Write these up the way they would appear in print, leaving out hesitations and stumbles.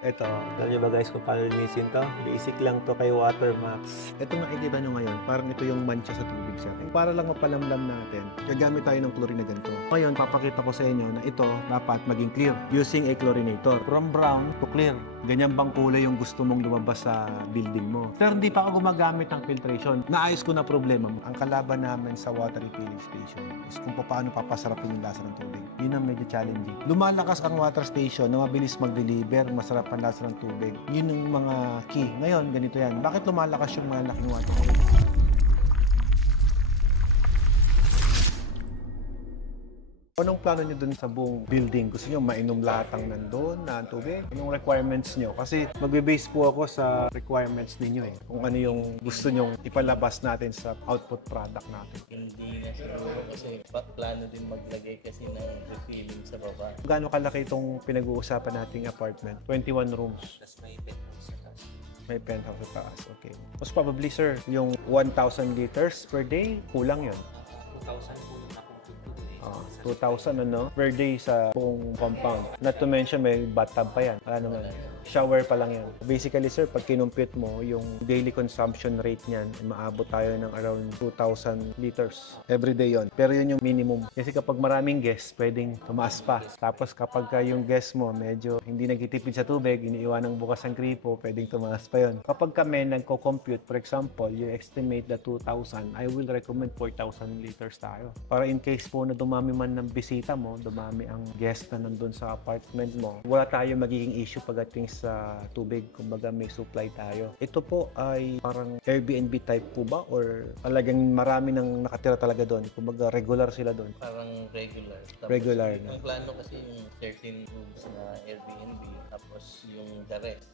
Ito, alam nyo ba guys kung paano linisin to? Basic lang to kay Watermax. Ito makikita nyo ngayon, parang ito yung mancha sa tubig sa atin. Para lang mapalamlam natin, gagamit tayo ng chlorine na ganito. Ngayon, papakita ko sa inyo na ito dapat maging clear using a chlorinator. From brown to clear. Ganyan bang kulay yung gusto mong lumabas sa building mo? Pero hindi pa ako gumagamit ng filtration. Naayos ko na problema mo. Ang kalaban namin sa water refilling station is kung paano papasarapin yung lasa ng tubig. Yun ang medyo challenging. Lumalakas ang water station na mabilis mag-deliver, masarap ang lasa ng tubig. Yun ang mga key. Ngayon, ganito yan. Bakit lumalakas yung mga laking water station? Anong plano nyo dun sa buong building? Gusto nyo mainom lahat ang nandun na tubig? Anong requirements nyo? Kasi magbe-base po ako sa requirements ninyo eh. Kung ano yung gusto nyong ipalabas natin sa output product natin. Hindi na siguro kasi plano din maglagay kasi ng refilling sa baba. Gaano kalaki itong pinag-uusapan nating apartment? 21 rooms. Tapos may penthouse sa taas. May penthouse sa taas. Okay. Most probably sir, yung 1,000 liters per day, kulang yun. 2,000 po yung na-compute ko eh. 2,000 per day sa buong compound. Not to mention may bathtub pa yan. Ano naman, shower pa lang yan. Basically sir, pag kinumpute mo, yung daily consumption rate niyan, maabot tayo ng around 2,000 liters. Every day yon. Pero yun yung minimum. Kasi kapag maraming guests, pwedeng tumaas pa. Tapos kapag yung guest mo medyo hindi nagtitipid sa tubig, iniiwan ng bukas ang gripo, pwedeng tumaas pa yon. Kapag kami nagko-compute, for example, you estimate the 2,000, I will recommend 4,000 liters tayo. Para in case po na dumami man ng bisita mo, dumami ang guest na nandun sa apartment mo, wala tayo magiging issue pagdating sa tubig. Kumbaga may supply tayo. Ito po ay parang Airbnb type po ba? Or talagang marami nang nakatira talaga doon? Kumbaga regular sila doon? Parang regular. Tapos, Regular na. Ang plano kasi yung 13 rooms na Airbnb, tapos yung the rest,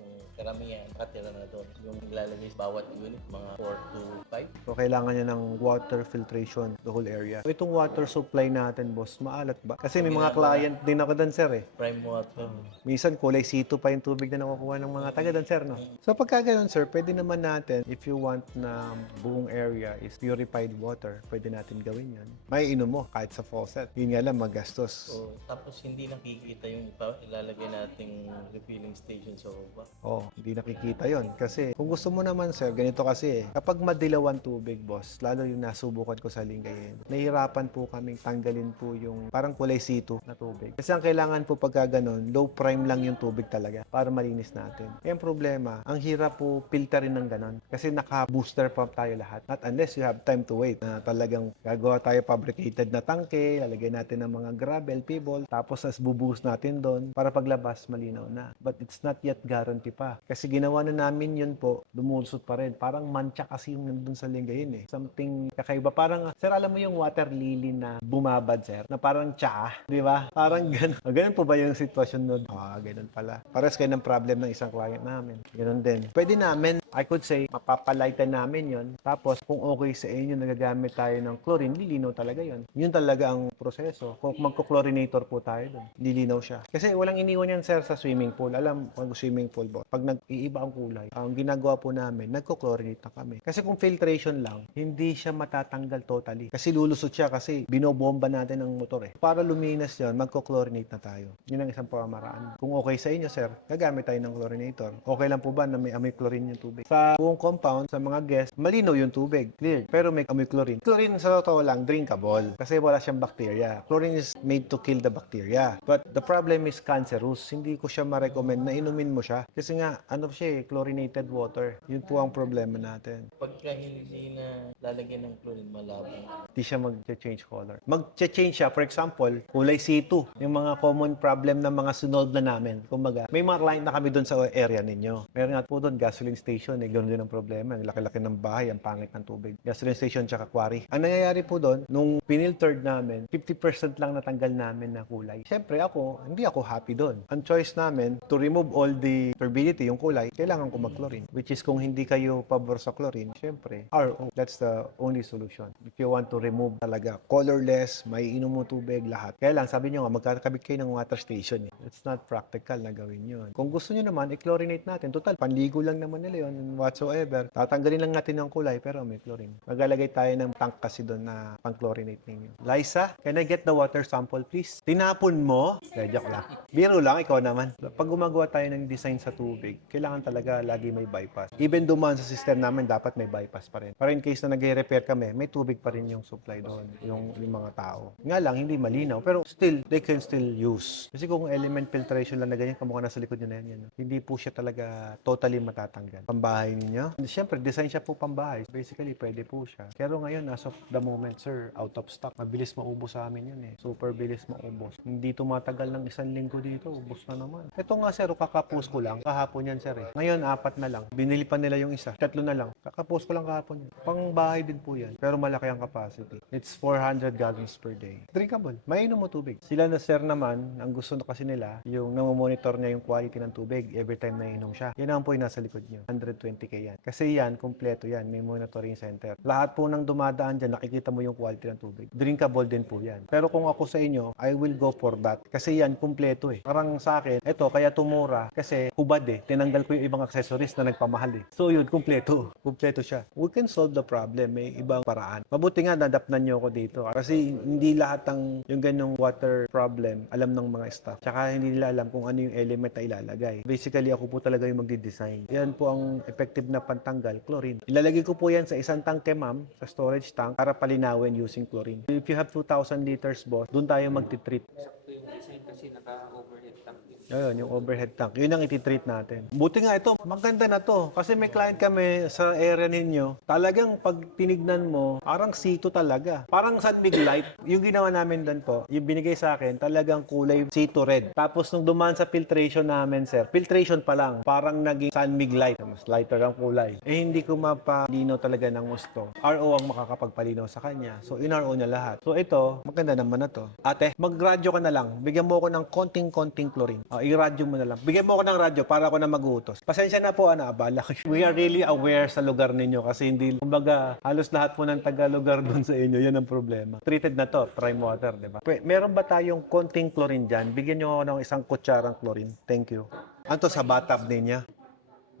yung karamihan, nakatira na doon. Yung ilalagay sa bawat unit, mga 4 to 5. So, kailangan niya ng water filtration the whole area. So, itong water supply natin, boss, maalat ba? Kasi may mga client din ako doon, sir, eh. Prime water. Minsan, kulay C2 pa yung tubig na nakukuha ng mga taga doon, sir, no? So, pagka ganun, sir, pwede naman natin, if you want na buong area is purified water, pwede natin gawin yan. May inom mo, kahit sa faucet. Yun nga lang, magastos. So, tapos hindi nakikita yung ilalagay nating refilling station sa baba. Oh, hindi nakikita yon. Kasi kung gusto mo naman sir, ganito kasi eh. Kapag madilawan tubig, boss, lalo yung nasubukan ko sa Lingayen, nahihirapan po kaming tanggalin po yung parang kulay C2 na tubig. Kasi ang kailangan po pagka ganun, low prime lang yung tubig talaga para malinis natin. Kaya ang problema, ang hirap po filterin ng ganun. Kasi naka-booster pump tayo lahat. Not unless you have time to wait na talagang gagawa tayo fabricated na tangke, lalagay natin ng mga gravel, pebble, tapos as buboost natin doon para paglabas malinaw na. But it's not yet guarantee pa. Kasi ginawa na namin yun po, lumulusot pa rin. Parang mancha kasi yung nandun sa Lingayen eh. Something kakaiba. Parang, sir, alam mo yung water lily na bumabad, sir? Na parang tsaa, di ba? Parang ganun. Ganun po ba yung sitwasyon nun? Ganun pala. Pares kayo ng problem ng isang client namin. Ganun din. Pwede namin, I could say, mapapalitan namin yon. Tapos, kung okay sa inyo, nagagamit tayo ng chlorine, lilinaw talaga yon. Yun talaga ang proseso. Kung magko-chlorinator po tayo dun, lilinaw siya. Kasi walang iniwan yan, sir, sa swimming pool. Alam, pag swimming pool po, pag nag-iiba ang kulay, ang ginagawa po namin, nagko-chlorinate na kami. Kasi kung filtration lang, hindi siya matatanggal totally. Kasi lulusot siya kasi binobomba natin ang motor eh. Para luminas yun, magko-chlorinate na tayo. Yun ang isang pamamaraan. Kung okay sa inyo, sir, gagamit tayo ng chlorinator. Okay lang po ba na may amoy chlorine yung tubig? Sa buong compound, sa mga guests, malinaw yung tubig. Clear. Pero may amoy chlorine. Chlorine sa totoo lang, drinkable. Kasi wala siyang bacteria. Chlorine is made to kill the bacteria. But the problem is cancerous. Hindi ko siya ma-recommend na inumin mo siya. Kasi nga, ano siya eh, chlorinated water. Yun po ang problema natin. Pagka hindi na lalagyan ng chlorine, malabo. Hindi siya mag-change color. Mag-change siya, for example, kulay C2. Yung mga common problem ng mga sinolve na namin. Kumbaga, may mga client na kami doon sa area ninyo. Meron nga po doon, gasoline station, eh, ganoon din ang problema. Ang laki-laki ng bahay, ang pangit ng tubig. Gasoline station tsaka quarry. Ang nangyayari po doon, nung piniltered namin, 50% lang natanggal namin na kulay. Siyempre ako, hindi ako happy doon. Ang choice namin, to remove all the turbidity, yung kulay, kailangan ko mag-chlorine. Which is kung hindi kayo pabor sa chlorine, syempre, RO. That's the only solution. If you want to remove talaga colorless, may inom mo tubig, lahat. Kaya lang, sabi nyo nga, magkakabit kayo ng water station. It's not practical na gawin yun. Kung gusto nyo naman, i-chlorinate natin. Total, panligo lang naman nila yun, whatsoever. Tatanggalin lang natin ng kulay, pero may chlorine. Maglalagay tayo ng tank kasi doon na pang-chlorinate ninyo. Liza, can I get the water sample, please? Tinapon mo? Joke lang. Biro lang, ikaw naman. Pag gumagawa tayo ng design sa tubig, kailangan talaga lagi may bypass. Even dumaan sa system namin, dapat may bypass pa rin. Para in case na nag-repair kami, may tubig pa rin yung supply doon, yung mga tao. Nga lang, hindi malinaw. Pero still, they can still use. Kasi kung element filtration lang na ganyan, kamukha nasa likod nyo na yan, hindi po siya talaga totally matatanggal. Pambahay ninyo. Siyempre, design siya po pambahay. Basically, pwede po siya. Pero ngayon, as of the moment, sir, out of stock. Mabilis maubos sa amin yun eh. Super bilis maubos. Hindi tumatagal ng 1 linggo dito. Ubos na naman. Ito nga, sir, kakapos ko lang. Kahapon yan, sir eh. Ngayon, 4 na lang. Binili pa nila yung isa. 3 na lang. Kakapos ko lang kahapon. Pangbahay din po yan. Pero malaki ang capacity. It's 400 gallons per day. Drinkable. Mainom mo tubig. Sila na sir naman, ang gusto na kasi nila, yung namomonitor niya yung quality ng tubig every time na inom siya. Yan naman po yung nasa likod niyo. 120k yan. Kasi yan, kompleto yan. May monitoring center. Lahat po ng dumadaan dyan, nakikita mo yung quality ng tubig. Drinkable din po yan. Pero kung ako sa inyo, I will go for that. Kasi yan, kompleto eh. Parang sa akin, eto, kaya tumura. Kasi hubad eh. Tinanggal ko yung ibang accessories na nagpamahal eh. So yun, kompleto. Kompleto siya. We can solve the problem. May ibang paraan. Mabuti nga, nadapnan nyo ako dito. Kasi hindi lahat ng yung ganyung water problem alam ng mga staff. Tsaka hindi nila alam kung ano yung element na ilalagay. Basically, ako po talaga yung magdi-design. Yan po ang effective na pantanggal, chlorine. Ilalagay ko po yan sa isang tangke, ma'am, sa storage tank para palinawin using chlorine. If you have 2,000 liters, boss, doon tayo magti-treat. Sakto yung design kasi naka-overhead tank yun. Ayun, yung overhead tank. Yun ang iti-treat natin. Buti nga ito, maganda na to. Kasi may client kami sa area ninyo. Talagang pag tinignan mo, parang C2 talaga. Parang San Mig Light. Yung ginawa namin doon po, yung binigay sa akin, talagang kulay C2 red. Tapos nung dumaan sa filtration namin, sir, filtration pa lang, parang naging San Mig Light. Mas lighter ang kulay. Eh hindi ko mapalinaw talaga ng gusto. RO ang makakapagpalinaw sa kanya. So in-RO niya lahat. So ito, maganda naman na to. Ate, mag-radyo ka na lang. Bigyan mo ako ng konting-konting chlorine. I-radyo mo na lang. Bigyan mo ako ng radyo para ako na mag-uutos. Pasensya na po, abala ko. We are really aware sa lugar ninyo kasi hindi, kumbaga, halos lahat po ng taga-lugar doon sa inyo. Yan ang problema. Treated na to, prime water, di ba? Meron ba tayong konting chlorine dyan? Bigyan nyo ako ng isang kutsarang chlorine. Thank you. Ano sa bathtub niya?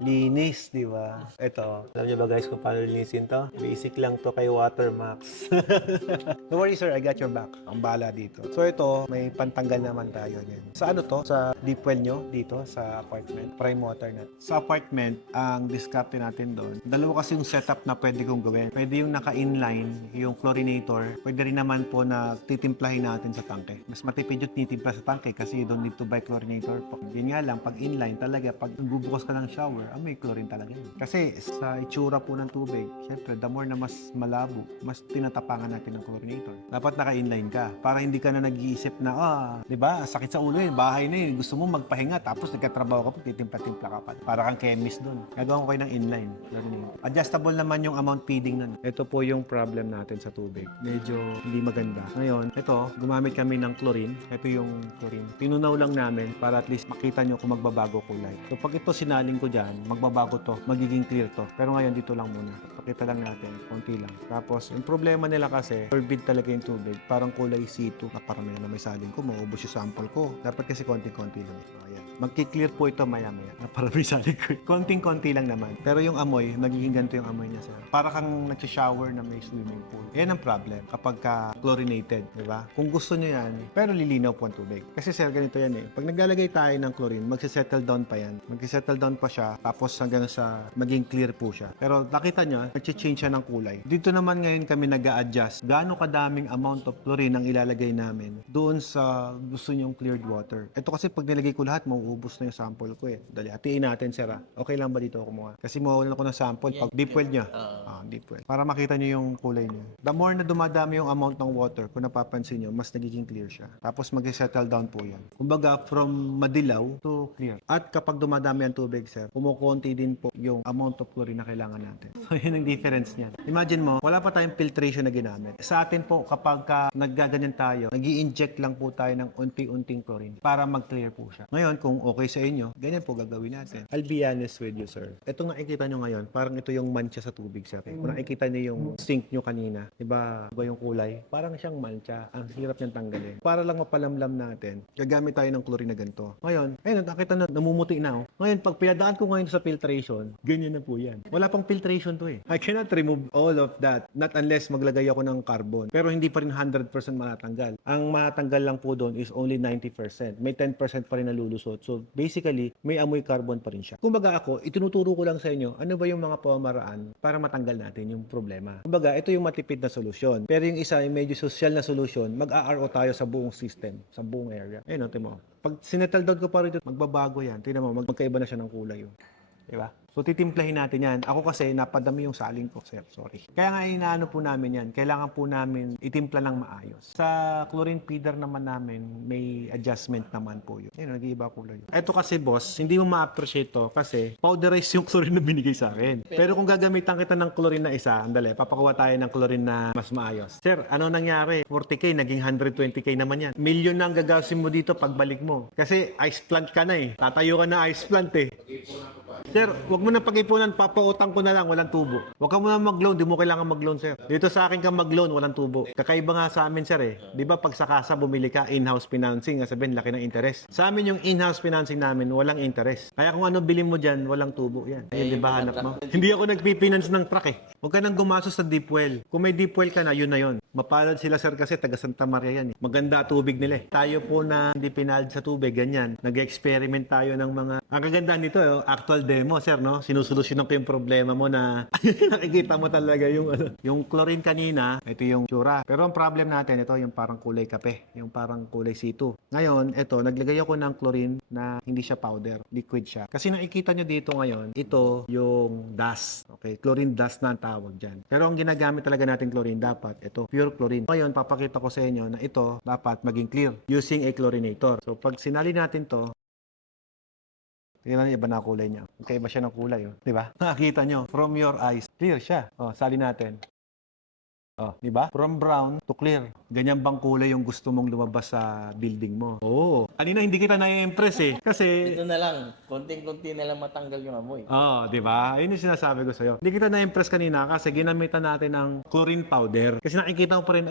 Linis, di ba? Ito. Alam niyo ba guys kung paano linisin to? Basic lang to kay Watermax. Don't worry sir, I got your back. Ang bala dito. So ito, may pantanggal naman tayo niyan. Sa ano to? Sa deep well nyo dito sa apartment. Prime water net. Sa apartment, ang diskarte natin doon. Dalawa kasi yung setup na pwede kong gawin. Pwede yung naka-inline, yung chlorinator. Pwede rin naman po na titimplahin natin sa tangke. Mas matipid yung titimpla sa tangke kasi you don't need to buy chlorinator. Yun nga lang, pag inline talaga, pag bubukas ka ng shower, may chlorine talaga yun. Kasi sa itsura po ng tubig, syempre, the more na mas malabo, mas tinatapangan natin ng chlorinator. Dapat naka-inline ka para hindi ka na nag-iisip na, di ba, sakit sa ulo yun, bahay na yun, gusto mo magpahinga, tapos nagkatrabaho ka pa, titimpla-timpla ka pa. Para kang chemist dun. Gagawin ko kayo ng inline. Adjustable naman yung amount feeding nun. Ito po yung problem natin sa tubig. Medyo hindi maganda. Ngayon, ito, gumamit kami ng chlorine. Ito yung chlorine. Tinunaw lang namin para at least makita nyo kung magbabago kulay. So, pag ito sinaling ko dyan, magbabago to, magiging clear to. Pero ngayon dito lang muna. Pakita lang natin, konti lang. Tapos, yung problema nila kasi, turbid talaga yung tubig. Parang kulay C2 na parang may saling ko, maubos yung sample ko. Dapat kasi konti-konti lang. Ayan. Magki-clear po ito maya-maya. Para may saling ko. Konting-konti lang naman. Pero yung amoy, nagiging ganito yung amoy niya, sir. Para kang nag-shower na may swimming pool. Yan ang problem kapag ka-chlorinated, di ba? Kung gusto nyo yan, pero lilinaw po ang tubig. Kasi sir, ganito yan eh. Pag naglalagay tayo ng chlorine, magsisettle down pa yan. Magsisettle down pa siya, tapos hanggang sa maging clear po siya. Pero nakita nyo, nag-change siya ng kulay. Dito naman ngayon kami nag-a-adjust. Gaano kadaming amount of chlorine ang ilalagay namin doon sa gusto nyong cleared water. Ito kasi pag nilagay ko lahat, mauubos na yung sample ko eh. Dali, hatiin natin, sir. Okay lang ba dito ako kumuha? Kasi mawawalan ako ng sample pag deep well niya. Deep well. Para makita nyo yung kulay niya. The more na dumadami yung amount ng water, kung napapansin nyo, mas nagiging clear siya. Tapos mag-settle down po yan. Kumbaga, from madilaw to clear. At kapag dumadami ang tubig, sir, kumukonti din po yung amount of chlorine na kailangan natin. So, yun ang yung difference niyan. Imagine mo, wala pa tayong filtration na ginamit. Sa atin po, kapag naggaganyan tayo, nag-i-inject lang po tayo ng unti-unting chlorine para mag-clear po siya. Ngayon, kung okay sa inyo, ganyan po gagawin natin. I'll be honest with you, sir. Itong nakikita nyo ngayon, parang ito yung mancha sa tubig, sir. Kung nakikita nyo yung sink nyo kanina, diba yung kulay? Parang siyang mancha. Ang hirap niyang tanggalin. Para lang mapalamlam natin, gagamit tayo ng chlorine na ganito. Ngayon, ayun, nakita na, namumuti na. Ngayon, pag pinadaan ko ngayon sa filtration, ganyan na po yan. Wala pang filtration to eh. I cannot remove all of that. Not unless maglagay ako ng carbon. Pero hindi pa rin 100% matatanggal. Ang matanggal lang po doon is only 90%. May 10% pa rin nalulusot. So, basically, may amoy carbon pa rin siya. Kumbaga ako, itinuturo ko lang sa inyo, ano ba yung mga pamamaraan para matanggal natin yung problema. Kumbaga, ito yung matipid na solusyon. Pero yung isa, yung medyo social na solusyon, mag-ARO tayo sa buong system, sa buong area. Ayun, mo. Pag sinettle down ko pa rin, magbabago yan. Tingnan mo, magkaiba na siya ng kulay yun. Diba? So, titimplahin natin yan. Ako kasi, napadami yung saling ko, sir. Sorry. Kaya nga, inaano po namin yan. Kailangan po namin itimpla ng maayos. Sa chlorine feeder naman namin, may adjustment naman po yun. Ayun, nag-iiba kulay yun. Ito kasi, boss, hindi mo ma-appreciate to kasi powderize yung chlorine na binigay sa akin. Pero kung gagamitan kita ng chlorine na isa, andali, papakuha tayo ng chlorine na mas maayos. Sir, ano nangyari? 40K, naging 120K naman yan. Million na ang gagasin mo dito pagbalik mo. Kasi ice plant ka na eh. Tatayo ka na ice plant eh. Sir, wag mo na pag-ipunan, papautang ko na lang, walang tubo. Wag ka muna mag-loan, di mo kailangan mag-loan, sir. Dito sa akin kang mag-loan, walang tubo. Kakaiba nga sa amin, sir eh. Di ba pag sa kasa bumili ka, in-house financing, sabihin, laki ng interest. Sa amin yung in-house financing namin, walang interest. Kaya kung ano bilhin mo dyan, walang tubo yan. Ayun, di ba hanap mo? Hindi ako nagpipinance ng truck eh. Huwag ka nang gumastos sa deep well. Kung may deep well ka na, yun na yun. Mapalad sila, sir, kasi taga Santa Maria yan eh. Maganda tubig nila eh. Tayo po na hindi pinalad sa tubig, ganyan. Nag-experiment tayo ng mga... Ang kagandahan nito, actual demo, sir, no? Sinusolusyonan ko yung problema mo na nakikita mo talaga yung yung chlorine kanina, ito yung tsura. Pero ang problem natin, ito yung parang kulay kape, yung parang kulay C2. Ngayon, ito, naglagay ako ng chlorine na hindi siya powder, liquid siya. Kasi nakikita nyo dito ngayon, ito yung dust. Okay, chlorine dust na ang tawag dyan. Pero ang ginagamit talaga natin chlorine, dapat ito, pure chlorine. Ngayon, papakita ko sa inyo na ito dapat maging clear using a chlorinator. So, pag sinali natin to, tingnan niyo, iba na kulay niya. Kaiba siya ng kulay, oh. Di ba? Nakakita nyo, from your eyes, clear siya. Oh, sali natin. Oh, di ba? From brown to clear. Ganyan bang kulay yung gusto mong lumabas sa building mo? Oo. Kanina hindi kita na-impress eh. Kasi... Ito na lang, konting-konti na lang matanggal yung amoy. Oo, di ba? Ayun yung sinasabi ko sa'yo. Hindi kita na-impress kanina kasi ginamitan natin ng chlorine powder. Kasi nakikita mo pa rin,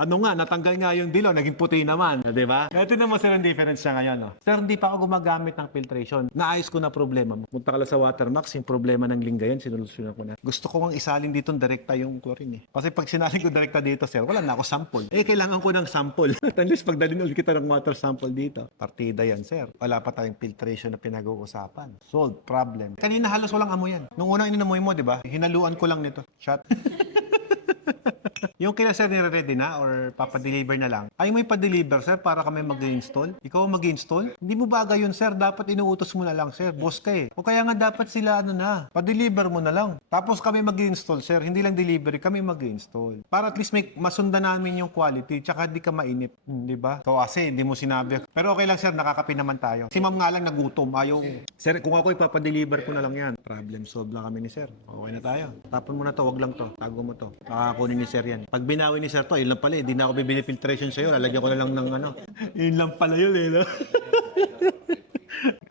ano nga, natanggal nga yung dilaw, naging puti naman. Di ba? Kaya tinan mo sir ang difference siya ngayon. No? Sir, hindi pa ako gumagamit ng filtration. Naayos ko na problema mo. Punta ka lang sa Watermax, yung problema ng linggayan, sinolusyonan ko na. Gusto ko ang isalin dito direkta yung chlorine eh. Kasi pag sinalin ko direkta dito, sir, wala na ako sample. Kailangan ko ng sample. At least pagdalhin ulit kita ng water sample dito. Partida yan, sir. Wala pa tayong filtration na pinag-uusapan. Solved problem. Kanina halos walang amoy yan. Nung unang inamoy mo, di ba? Hinaluan ko lang nito. Shot. Yung kila sir nire-ready na or papadeliver na lang, ay may pa-deliver sir para kami mag-install. Ikaw ang mag-install? Hindi mo bagay yun sir, dapat inuutos mo na lang sir, boss ka eh. O kaya nga dapat sila pa-deliver mo na lang. Tapos kami mag-install sir, hindi lang delivery, kami mag-install. Para at least masundan namin yung quality, tsaka di ka mainip, di ba? So kasi hindi mo sinabi. Pero okay lang sir, nakakapi naman tayo. Si ma'am nga lang nagutom, ayaw. Sir, kung ako ipapadeliver ko na lang yan. Problem solved lang kami ni sir. Okay na tayo. Tapon mo na to, wag lang to. Tago mo to. Kakakunin ni sir yan. Pag binawi ni sir to, yun lang pala eh. Di na ako bibili filtration sa'yo. Lalagyan ko na lang ng yun lang pala yun eh. No?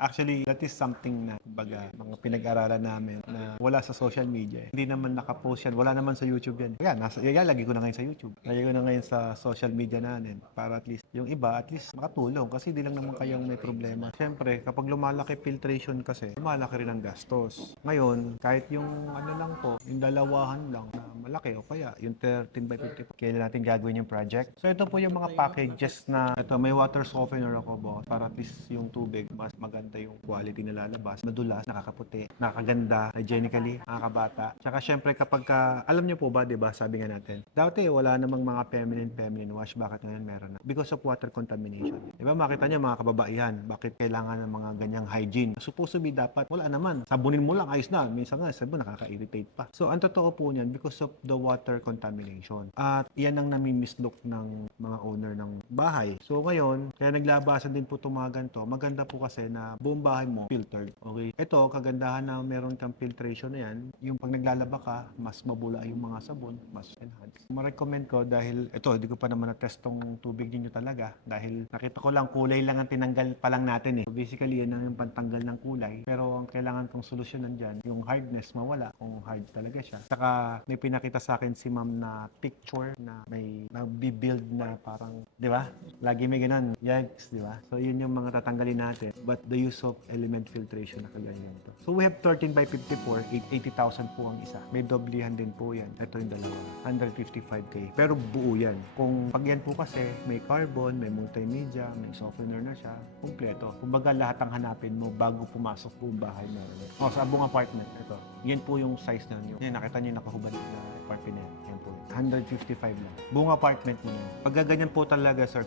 Actually, that is something na, baga, mga pinag-aralan namin na wala sa social media. Hindi naman nakapost yan. Wala naman sa YouTube yan. Yan, lagi ko na ngayon sa YouTube. Lagi ko na ngayon sa social media natin. Para at least, yung iba, at least makatulong. Kasi di lang naman kayong may problema. Siyempre, kapag lumalaki filtration kasi, lumalaki rin ang gastos. Ngayon, kahit yung lang po, yung dalawahan lang na malaki o kaya yung 13 by 50, kailan natin gagawin yung project. So, ito po yung mga packages na, ito, may water softener ako, boss, para at least yung tubig, mas maganda yung quality na lalabas, madulas, nakakaputi, nakakaganda, hygienically, nakakabata. Tsaka syempre kapag alam niyo po ba, 'di ba, sabi nga natin, dati wala namang mga feminine wash, bakit ngayon meron na? Because of water contamination. 'Di ba, makita niyo mga kababaihan, bakit kailangan ng mga ganyang hygiene? Supposed to be dapat wala naman. Sabunin mo lang, ayos na. Minsan nga, sabi mo, nakaka-irritate pa. So, ang totoo po niyan, because of the water contamination. At yan ang nami-mislook ng mga owner ng bahay. So, ngayon, kaya naglabasan din po itong mga ganito. Maganda po kasi na buong bahay mo filtered. Okay? Ito, kagandahan na meron kang filtration na yan, yung pag naglalaba ka, mas mabula yung mga sabon, mas enhance. Ma-recommend ko dahil, ito, hindi ko pa naman na-test tong tubig ninyo talaga dahil nakita ko lang kulay lang ang tinanggal pa lang natin eh. So basically, yan ang yung pantanggal ng kulay. Pero ang kailangan kong solusyonan dyan, yung hardness mawala kung hard talaga siya. Saka may pinakita sa akin si ma'am na picture na may nagbi-build na parang, di ba? Lagi may ganun. Yikes, di ba? So yun yung mga tatanggalin natin. But the use of element filtration na kaganyan to. So we have 13 by 54, 80,000 po ang isa. May doblehan din po yan. Ito yung dalawa. 155K. Pero buo yan. Kung pag yan po kasi, may carbon, may multimedia, may softener na siya, kumpleto. Kumbaga lahat ang hanapin mo bago pumasok po bahay mo. O, sa buong apartment, ito. Yan po yung size na nyo. Yan, nakita nyo yung nakahubad na apartment na yan. Yan po. 155 lang. Buong apartment mo yan. Pag ganyan po talaga, sir,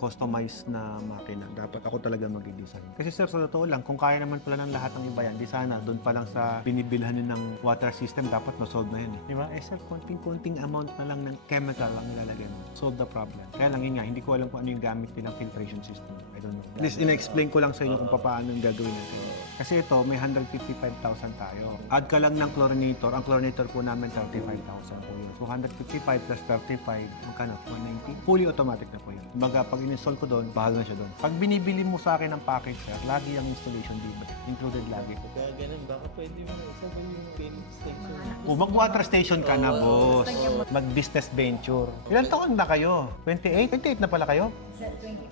customized na makina. Dapat ako talaga mag-design. Kasi sir, sa totoo lang, kung kaya naman pala ng lahat ng iba yan, di sana, doon pa lang sa binibilhan nyo ng water system, dapat na-solve na yan eh. Di ba? Eh sir, konting-konting amount na lang ng chemical ang ilalagay mo. Solve the problem. Kaya lang yun nga, hindi ko alam kung ano yung gamit din ng filtration system. I don't know. At least, ina-explain ko lang sa inyo kung paano yung gagawin natin. Kasi ito, may 155,000 tayo. Add ka lang ng chlorinator. Ang chlorinator po namin, 35,000 po yun. So, 155 plus 35, magkano? 190? Fully automatic na po yun. Kumbaga, pag in-install ko doon, bahala na siya doon. Pag binibili mo sa akin ng package, sir, lagi ang installation libre. Included lagi. Pagka ganun, baka pwede mo isa ba yung filling station? O, mag-water station ka na, boss. Mag-business venture. Ilan taon na kayo? 28? 28 na pala kayo? Sa 25.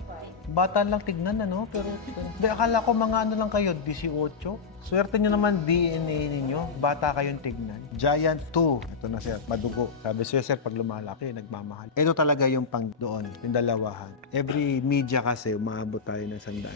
Bata lang tignan, ano? Pero, di, akala ko mga ano lang kayo, 18. Swerte nyo naman DNA ninyo. Bata kayong tignan. Giant 2. Ito na sir, madugo. Sabi sa'yo sir, pag lumalaki, nagmamahal. Ito talaga yung pang doon, yung dalawahan. Every media kasi, umaabot tayo ng 100,000.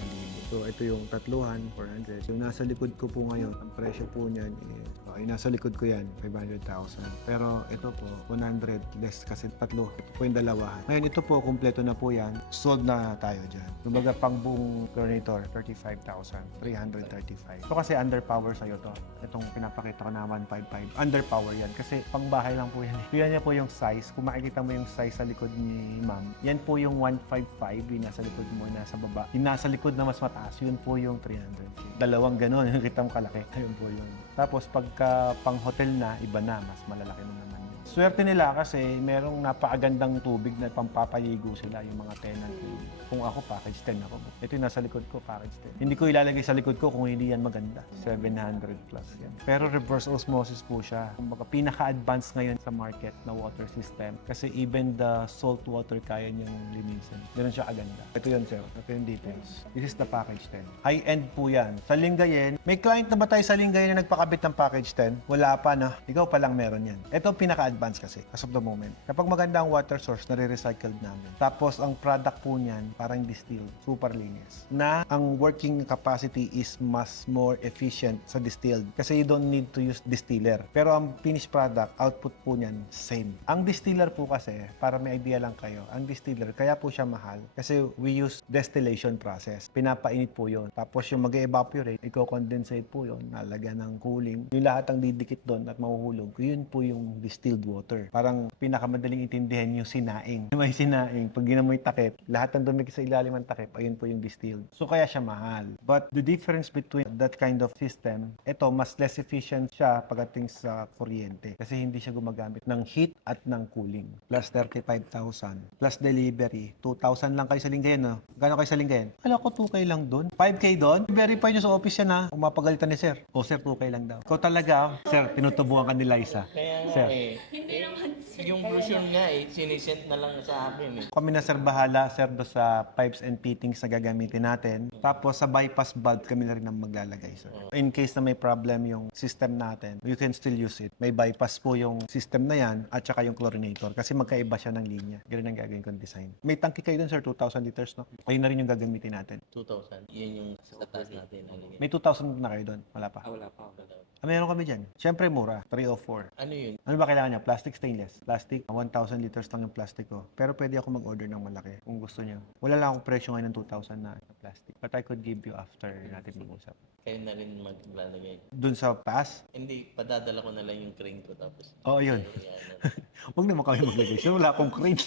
So, ito yung tatluhan, 400. Yung nasa likod ko po ngayon, ang presyo po niyan is, yung nasa likod ko yan, 500,000. Pero ito po, 100 less kasi tatlo. Ito po yung dalawahan. Ngayon, ito po, kumpleto na po yan. Sold na tayo dyan. Kumbaga, pang buong chlorinator, 35,335. So, kasi underpower sa'yo to. Itong pinapakita ko na 155. Underpower yan. Kasi pang bahay lang po yan. Tignan niya po yung size. Kung makikita mo yung size sa likod ni ma'am, yan po yung 155. Yung nasa likod mo, nasa baba. Yung nasa likod na mas mataas, yun po yung 300. Dalawang ganon. Yung kita mo kalaki. Ayun po yun. Tapos pagka pang hotel na, iba na. Mas malalaki na naman yun. Swerte nila kasi merong napakagandang tubig na pampapaligo sila, yung mga tenant. Kung ako, package 10 ako. Ito yung nasa likod ko, package 10. Hindi ko ilalagay sa likod ko kung hindi yan maganda. 700 plus yan. Pero reverse osmosis po siya. Kumbaga, pinaka-advanced ngayon sa market na water system. Kasi even the salt water kaya niyang linisin. Ganun siya kaganda. Ito yun, sir. Ito yung details. This is the package 10. High-end po yan. Sa Lingayen, may client na ba tayo sa Lingayen na nagpakabit ng package 10? Wala pa na. Ikaw pa lang meron yan. Ito ang pinaka-advanced kasi, as of the moment. Kapag maganda ang water source, nare-recycled namin. Tapos, ang product po niyan, parang distilled, super linis. Na ang working capacity is mas more efficient sa distilled kasi you don't need to use distiller. Pero ang finished product, output po niyan, same. Ang distiller po kasi, para may idea lang kayo, ang distiller, kaya po siya mahal kasi we use distillation process. Pinapainit po yon. Tapos yung mag-evaporate, i-condensate po yon, nalagyan ng cooling. Yung lahat ang didikit doon at mahuhulog, yun po yung distilled water. Parang pinakamadaling intindihan yung sinaing. May sinaing. Pag ginamoy takip, lahat ng dumi sa ilalim ng takip, ayun po yung distilled. So kaya siya mahal. But the difference between that kind of system, ito mas less efficient siya pagdating sa kuryente. Kasi hindi siya gumagamit ng heat at ng cooling. Plus 35,000. Plus delivery. 2,000 lang kayo sa Lingayen, no? Gano'n kayo sa Lingayen? Alam ko 2K lang doon. 5K doon? Verify nyo sa office yan, ha? Kung mapagalitan ni sir. O sir, 2K lang daw. Ikaw talaga, sir, tinutubuhan ka ni Liza. Kaya nga Sir. Hindi naman sir. Yung brochure nga sinisend na lang sa akin eh. Kami na sir bahala, sir, do sa pipes and fittings na gagamitin natin. Tapos sa bypass valve kami na rin ang maglalagay, sir. In case na may problem yung system natin, you can still use it. May bypass po yung system na yan at saka yung chlorinator kasi magkaiba siya ng linya. Ganun ang gagawin kong design. May tangke kayo dun, sir, 2,000 liters, no? Ayun na rin yung gagamitin natin. 2,000. Yan yung sa taas natin. May 2,000 na kayo doon? Wala pa? Wala pa. Meron kami dyan. Siyempre mura, 3 o 4. Ano yun? Ano ba kailangan niya? Plastic stainless. Plastic, 1,000 liters lang yung plastic ko. Pero pwede ako mag-order ng malaki kung gusto niyo. Wala lang akong presyo ngayon ng 2,000 na plastic. But I could give you after natin mag-usap. Kayo na rin maglalagay. Dun sa taas? Hindi, padadala ko na lang yung crane ko tapos. Oo, yun. Yan. Huwag naman kami maglagay. Sir, wala akong crane.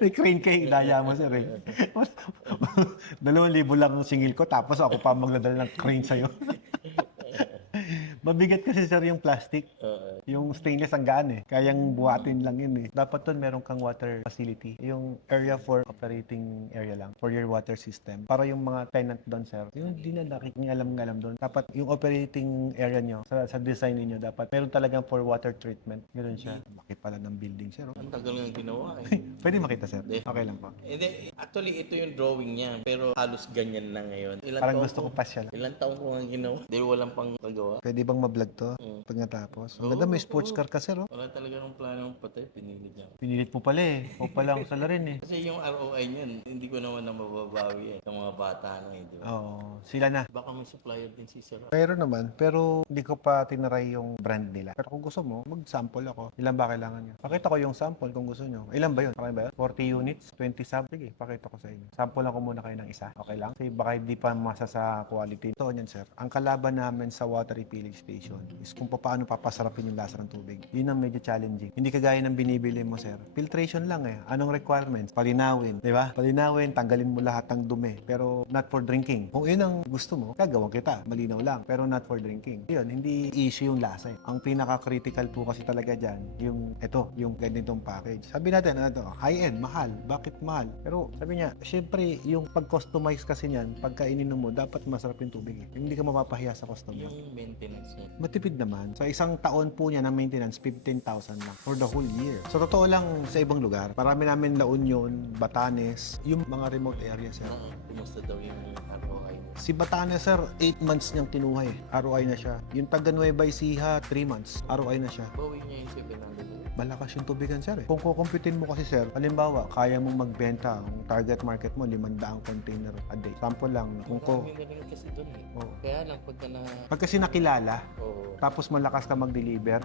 May crane kay daya mo, sir. Eh. 2,000 lang ang singil ko, tapos ako pa magdadala ng crane sa'yo. Mabigat kasi sir yung plastic. Oo. Yung stainless ang gaan eh. Kayang buhatin lang yun eh. Dapat doon meron kang water facility. Yung area for operating area lang. For your water system. Para yung mga tenant doon sir. Yung di na nakikingalam-ngalam doon. Dapat yung operating area nyo sa design niyo dapat meron talagang for water treatment. Ganoon siya. Laki pala ng building sir. Oh. Ang tagal nga ginawa eh. Pwede makita sir? Hindi. Okay lang po. Hindi, actually ito yung drawing niya, pero halos ganyan na ngayon. Parang gusto ko pasyal. Ilang taon ko nga ginawa. Dahil walang pang magawa. Pwede bang ma-vlog to? Mm. Pag natapos. Ang ganda may sports car ka sir oh. Wala talaga ng plano ng patay, pinilit niya. Pinilit mo pala eh. O pala ang salarin eh. Kasi yung ROI niyan, hindi ko naman na mababawi eh. Sa mga bata na hindi ba? Oo. Sila na. Baka may supplier din si Sarah. Meron naman, pero hindi ko pa tinaray yung brand nila. Pero kung gusto mo, mag-sample ako. Ilan ba kailangan nyo? Pakita ko yung sample kung gusto nyo. Ilan ba yun? Okay ba yun? 40 units? 20 sample? Sige, pakita ko sa inyo. Sample lang ko muna kayo ng isa. Okay lang? Kasi baka hindi pa masa sa quality. Ito yan, sir. Ang kalaban namin sa water refilling station is kung paano papasarapin yung lasa ng tubig. Yun ang medyo challenging. Hindi kagaya ng binibili mo, sir. Filtration lang eh. Anong requirements? Palinawin. Di ba? Palinawin, tanggalin mo lahat ng dumi. Pero not for drinking. Kung yun ang gusto mo, gagawin kita. Malinaw lang. Pero not for drinking. Yun, hindi issue yung lasa eh. Ang pinaka-critical po kasi talaga dyan, yung ganitong package. Sabi natin, ano to? High-end, mahal. Bakit mahal? Pero sabi niya, syempre, yung pag-customize kasi niyan, pagka ininom mo, dapat masarap yung tubig eh. Hindi ka mapapahiya sa customer. Yung maintenance niya. Matipid naman. Sa isang taon po niya ng maintenance, 15,000 lang for the whole year. So, totoo lang sa ibang lugar. Marami namin La Union, Batanes, yung mga remote areas. Sir. Kumusta daw yung ROI niya? Si Batanes, sir, 8 months niyang kinuha eh. ROI na siya. Yung taga Nueva Ecija, 3 months. ROI na siya. Bawi niya yung 700. Malakas yung tubigan, sir. Kung kukumpitin mo kasi, sir, halimbawa, kaya mong magbenta, ang target market mo, 500 container a day. Sample lang, kung ko, Marami na rin kasi doon eh. oh. Kaya lang pagka na... Pag kasi nakilala, Oo. tapos malakas ka mag-deliver,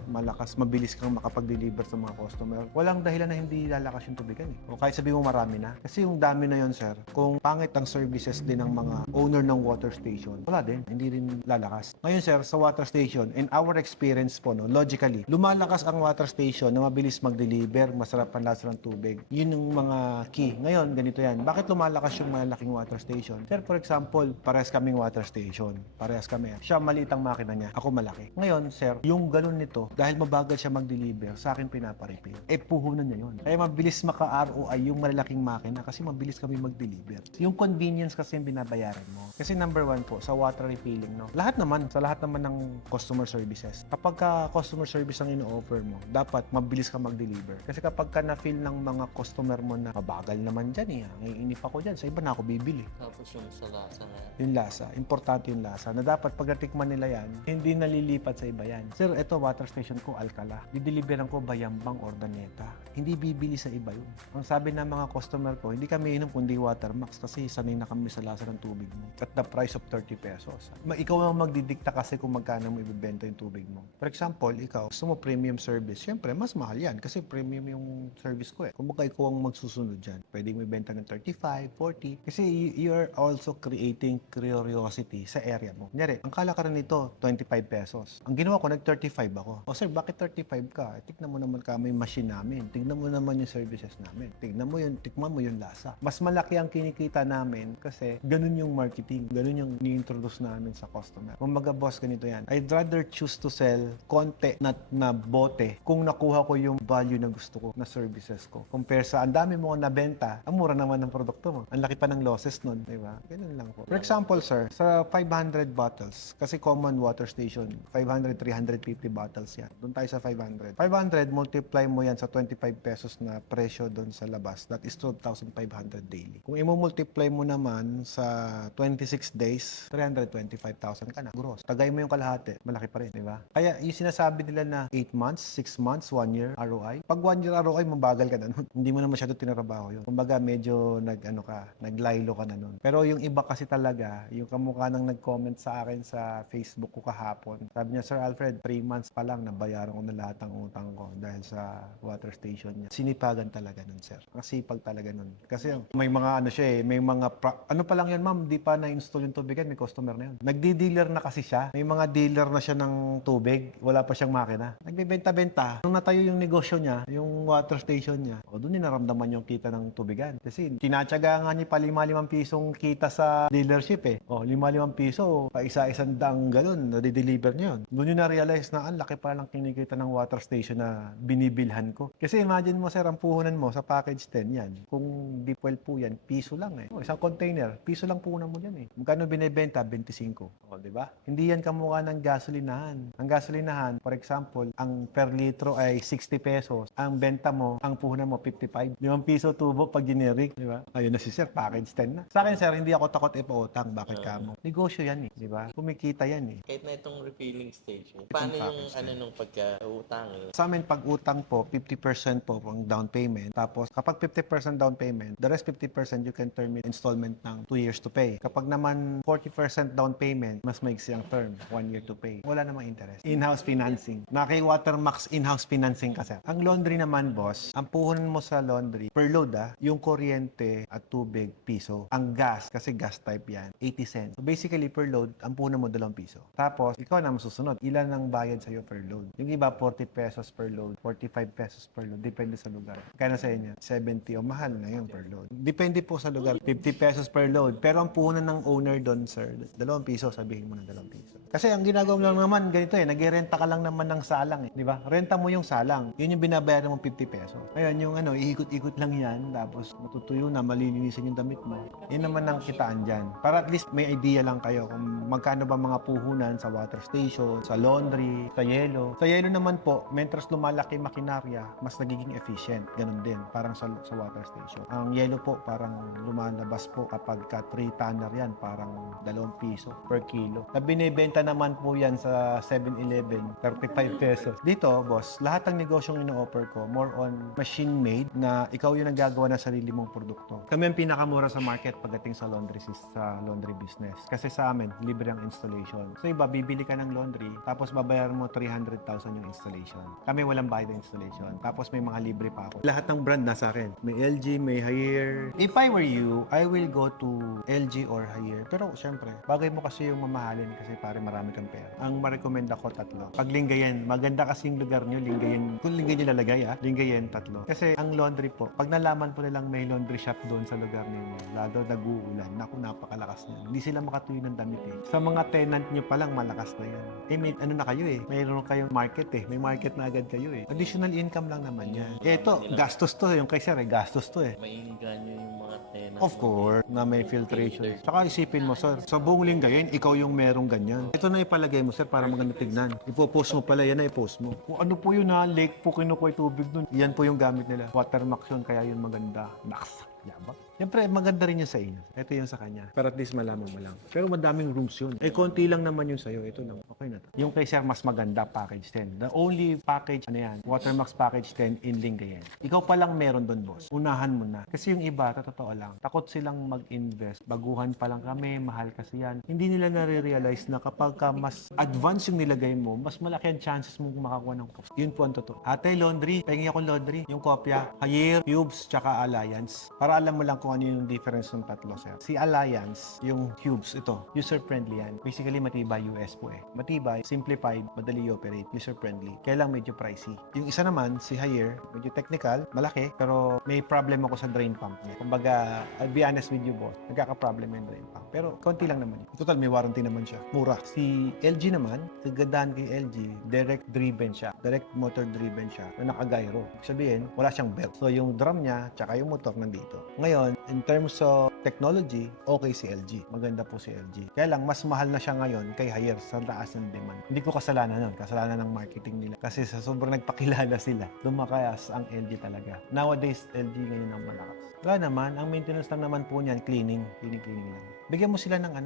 mabilis kang makapag-deliver sa mga customer, walang dahilan na hindi lalakas yung tubigan eh. O kahit sabi mo marami na. Kasi yung dami na yon sir, kung pangit ang services din ng mga owner ng water station, wala din, hindi rin lalakas. Ngayon, sir, sa water station, in our experience po, no, logically, lumalakas ang water station na mabilis mag-deliver, masarap ang lasa ng tubig. Yun yung mga key. Ngayon, ganito yan. Bakit lumalakas yung malalaking water station? Sir, for example, parehas kaming water station. Parehas kami. Siya maliit ang makina niya, ako malaki. Ngayon, sir, yung ganun nito, dahil mabagal siya mag-deliver, sa akin pinaparepair. Puhunan niya yun. Kaya mabilis maka-ROI yung malalaking makina kasi mabilis kami mag-deliver. Yung convenience kasi yung binabayaran mo. Kasi number one po, sa water refilling, no? Lahat naman, sa lahat naman ng customer services. Kapag ka customer service ang ino-offer mo, dapat mabilis ka mag-deliver. Kasi kapag ka na-feel ng mga customer mo na mabagal naman dyan ang iinip ako dyan, sa iba na ako bibili. Tapos yung sa lasa nga. Yung lasa, importante yung lasa, na dapat pag natikman nila yan, hindi nalilipat sa iba yan. Sir, ito water station ko, Alcala. Dideliveran ko Bayambang Ordaneta. Hindi bibili sa iba yun. Ang sabi ng mga customer ko, hindi kami inom kundi Watermax kasi sanay na kami sa lasa ng tubig mo. At the price of 30 pesos. Ikaw ang magdidikta kasi kung magkano mo ibibenta yung tubig mo. For example, ikaw, gusto mo premium service, syempre, mas mahal yan kasi premium yung service ko eh. Kung baka ikaw ang magsusunod dyan, pwede mo ibenta ng 35, 40. Kasi you're also creating curiosity sa area mo. Kunyari, ang kalakaran nito, 25 pesos. Ang ginawa ko, nag-35 ako. O sir, bakit 35 ka? Tignan mo naman kami yung machine namin. Tignan mo naman yung services namin. Tignan mo yun, tikman mo yung lasa. Mas malaki ang kinikita namin kasi ganun yung marketing. Ganun yung ni-introduce namin sa customer. Kumbaga, boss, ganito yan. I'd rather choose to sell konti na bote kung nakuha ko yung value na gusto ko na services ko. Compare sa ang dami mo nabenta, ang mura naman ng produkto mo. Ang laki pa ng losses nun, di ba? Ganun lang po. For example, sir, sa 500 bottles, kasi common water station, 500, 350 bottles yan. Doon tayo sa 500. 500, multiply mo yan sa 25 pesos na presyo doon sa labas. That is 12,500 daily. Kung i-multiply mo naman sa 26 days, 325,000 ka na. Gross. Tagay mo yung kalahati, malaki pa rin, di ba? Kaya yung sinasabi nila na 8 months, 6 months, 1 year ROI, pag 1 year ROI, mabagal ka na nun. Hindi mo na masyado tinarabaho yun. Kumbaga, medyo naglaylo ka na nun. Pero yung iba kasi talaga, yung kamukha nang nag-comment sa akin sa Facebook ko kahapon, sabi niya, Sir Alfred, 3 months pa lang nabayaran ko na lahat ng utang ko dahil sa water station niya. Sinipagan talaga nun, sir. Masipag talaga nun. Kasi may mga ano siya eh, may mga, ano pa lang yun ma'am, di pa na-install yung tubigan, may customer na yun. Nagdi-dealer na kasi siya. May mga dealer na siya ng tubig, wala pa siyang makina. Nagbebenta-benta. Nung natayo yung negosyo niya, yung water station niya, o doon niya naramdaman yung kita ng tubigan. Kasi tinatsaga nga niya pa 5-5 pisong kita sa dealership eh. O 5-5 piso, pa isa-isang daang galon, na-deliver niya yun. Doon niya na-realize na ang laki pa lang kinikita ng water station na binibilhan ko. Kasi imagine mo sir, ang puhunan mo sa package 10 yan. Kung deep well po yan, piso lang eh. O, isang container, piso lang puhunan mo yan eh. Magkano binibenta? 25. O, di ba? Hindi yan kamukha ng gasolinahan. Ang gasolinahan, for example, ang per litro ay 60 pesos. Ang benta mo, ang puhunan mo 55. 5 piso tubo pag generic, di ba? Ayun na si sir, package 10 na. Sa akin sir, hindi ako takot ipautang. Bakit ka mo? Negosyo yan eh, di ba? Kumikita yan eh. Kahit na itong refilling station, paano yung ano nung pagka-utang eh? Sa amin, pag utang po, 50% po ang down payment. Tapos, kapag 50% down payment, the rest 50% you can term it installment ng 2 years to pay. Kapag naman 40% down payment, mas maigsi ang term, 1 year to pay. Wala namang interest. In-house financing. Naki Watermax in-house financing kasi. Ang laundry naman, boss, ang puhunan mo sa laundry, per load yung kuryente at tubig, piso. Ang gas, kasi gas type yan, 80 cents. So basically, per load, ang puhunan mo 2 piso. Tapos, ikaw na masusunod. Ilan ang bayad sa'yo per load? Yung iba, 40 pesos per load, 45 pesos per load. Depende sa lugar. Kaya na sa inyo, 70 o mahal na yun per load. Depende po sa lugar. 50 pesos per load. Pero ang puhunan ng owner doon, sir, 2 piso, sabihin mo na 2 piso. Kasi ang ginagawa mo lang naman, ganito eh, nag-renta ka lang naman ng salang eh. Di ba? Renta mo yung salang. Yun yung binabayaran mo 50 pesos. Ngayon, yung ano, iikot-ikot lang yan, tapos matutuyo na, malilinisin yung damit mo. Yun naman ang kitaan dyan. Para at least may idea lang kayo kung magkano ba mga puhunan sa water station, sa laundry, sa yelo. Sa yelo naman po, mentras lumalaki makinarya, mas nagiging efficient. Ganun din, parang sa water station. Ang yelo po, parang lumalabas po kapag ka 3 tonner yan, parang 2 piso per kilo. Na binibenta naman po yan sa 7-Eleven, 35 pesos. Dito, boss, lahat ng negosyong ino-offer ko, more on machine-made na ikaw yung naggagawa ng sarili mong produkto. Kami ang pinakamura sa market pagdating sa laundry business. Kasi sa amin, libre ang installation. So iba, bibili ka ng laundry, tapos babayaran mo 300,000 yung installation. Kami walang bayad ng installation. Tapos may mga libre pa ako. Lahat ng brand nasa akin. May LG, may Haier. If I were you, I will go to LG or Haier. Pero syempre, bagay mo kasi yung mamahalin kasi pare marami kang pera. Ang ma-recommend ako 3. Pag Lingayen, maganda kasi yung lugar nyo, Lingayen. Kung Lingayen lalagay Lingayen 3. Kasi ang laundry po, pag nalaman po nilang may laundry shop doon sa lugar ninyo, lalo nag-uulan, naku, napakalakas niyan. Hindi sila makatuloy ng damit eh. Sa mga tenant nyo pa lang, malakas na yan. Eh, may, ano na kayo eh, mayroon kayong market eh. May market na agad kayo eh. Additional income lang naman yan. Eh, ito, gastos to. Yung kay sir eh, gastos to eh. Mainganyo yung mga tenant. Of course, na may filtration. Saka isipin mo, sir, sa buong Lingayen, ikaw yung merong ganyan. Ito na ipalagay mo, sir, para maganda tignan. Ipopost mo pala, yan na ipost mo. Kung ano po yun ha, lake po kinukuha yung tubig dun. Yan po yung gamit nila. Watermax yun, kaya yun maganda. Naks, yabang. Siyempre, maganda rin yun sa inyo. Ito yung sa kanya. Para at least malaman mo lang. Pero madaming rooms yun. Eh, konti lang naman yung sa'yo. Ito lang. Okay na to. Yung kay Sir, mas maganda, package 10. The only package, ano yan, Watermax package 10 in Lingayen. Ikaw pa lang meron doon, boss. Unahan mo na. Kasi yung iba, totoo lang, takot silang mag-invest. Baguhan pa lang kami, mahal kasi yan. Hindi nila nare-realize na kapag ka mas advance yung nilagay mo, mas malaki ang chances mong makakuha ng cost. Yun po ang totoo. Ate, laundry. Pengi ako laundry. Yung kopya, Haier, Cubes, tsaka Alliance. Para alam mo lang kung ano yung difference ng tatlo, sir. Si Alliance, yung Cubes, ito, user-friendly yan. Basically, matibay US po eh. Matibay, simplified, madali i-operate, user-friendly. Kaya lang medyo pricey. Yung isa naman, si Haier, medyo technical, malaki, pero may problem ako sa drain pump niya. Kumbaga, I'll be honest with you, boss, nagkaka-problem yung drain pump. Pero, konti lang naman yun. Total, may warranty naman siya. Mura. Si LG naman, kagandahan kay LG, direct driven siya. Direct motor driven siya na naka-gyro. Ibig sabihin, wala siyang belt. So, yung drum niya, tsaka yung motor nandito. Ngayon, in terms of technology, okay si LG. Maganda po si LG. Kaya lang, mas mahal na siya ngayon kay Haier sa taas ng demand. Hindi ko kasalanan nun. Kasalanan ng marketing nila. Kasi sa sobrang nagpakilala sila, lumakas ang LG talaga. Nowadays, LG ngayon ang malakas. Wala naman, ang maintenance lang naman po niyan, cleaning. Cleaning lang. bigyan mo sila ng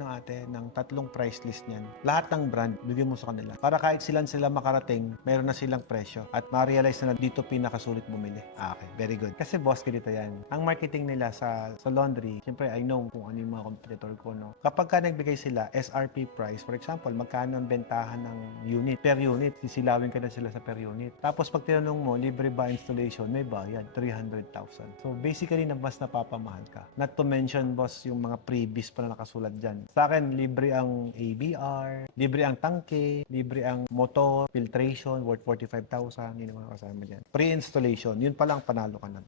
ng tatlong price list niyan. Lahat ng brand, bigyan mo sa kanila. Para kahit sila makarating, meron na silang presyo at ma-realize na dito pinakasulit bumili. Okay, very good. Kasi boss, ganito yan. Ang marketing nila sa laundry, siyempre I know kung ano yung mga competitor ko, no? Kapag ka nagbigay sila SRP price, for example, magkano ang bentahan ng unit, per unit, sisilawin ka na sila sa per unit. Tapos pag tinanong mo, libre ba installation, may bayad, 300,000. So basically, mas napapamahal ka. Not to mention, boss, yung mga freebies pa na nakasulat dyan. Sa akin, libre ang ABR, libre ang tangke, libre ang motor, filtration, worth 45,000, yun yung mga kasama dyan. Pre-installation, yun pa lang panalo ka na.